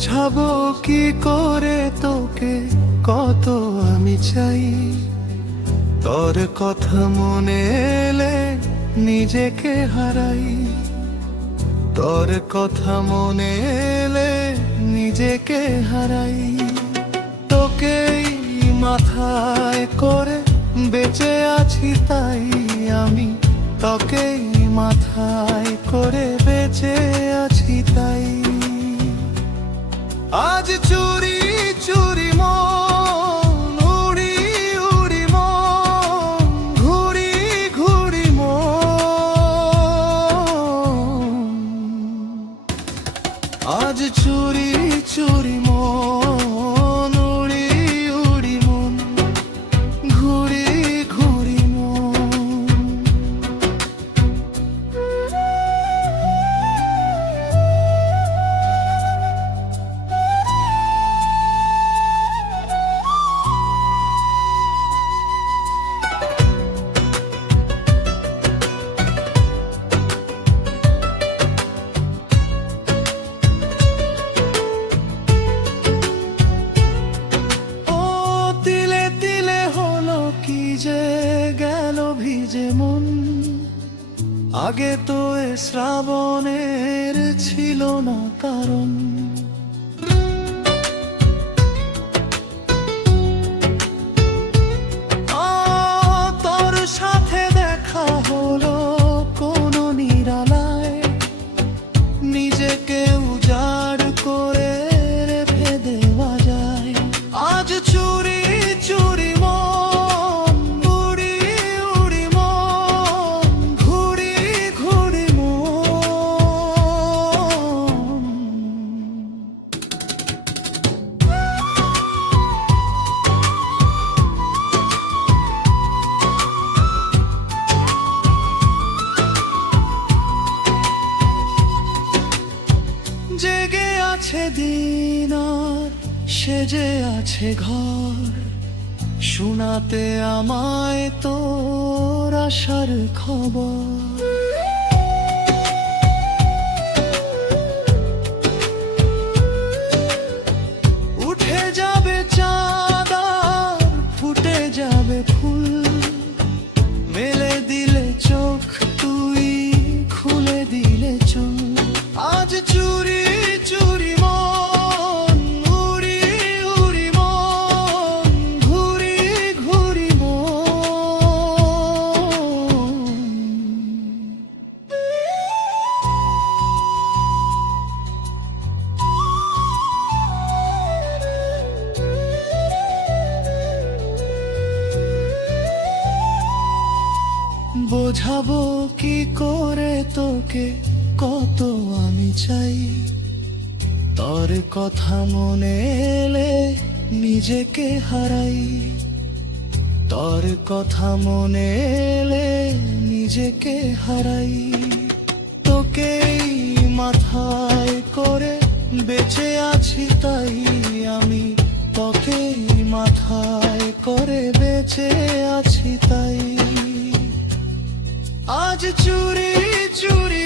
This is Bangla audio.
বোঝাবো কি করে তোকে কত আমি চাই, তোর কথা মনে এলে নিজেকে হারাই, তোর কথা মনে এলে নিজেকে হারাই। তোকেই মাথায় করে বেঁচে আছি তাই আমি, তোকেই মাথায় করে বেঁচে আছি তাই। আজ চুরি চুরি মন উড়ি উড়ি মন ঘুরি ঘুরি মন, আজ চুরি চুরি মন উড়ি উড়ি মন ঘুরি ঘুরি মন। ভিজে মন আগে তো এ শ্রাবণের ছিল না কারণ, তোর সাথে দেখা হলো কোনো নিরালায়, নিজেকে উজাড় করে রেখে দেওয়া যায়। আজ চুরি চুরি জেগে আছে দিন আর সেজে আছে ঘর, শোনাতে আমায় তোর আশার খবর। উঠে যাবে চাঁদ আর ফুটে যাবে ফুল, মেলে দিলে চোখ তুই খুলে দিলে চুল। আজ চুরি চুরি মন উড়ি উড়ি মন ঘুরি ঘুরি মন। বোঝাবো কি করে তোকে কত আমি চাই, তোর কথা মনে এলে নিজেকে হারাই, তোর কথা মনে এলে নিজেকে হারাই। তোকেই মাথায় করে বেঁচে আছি তাই আমি, তোকেই মাথায় করে বেঁচে আছি তাই। আজ চুরি চুরি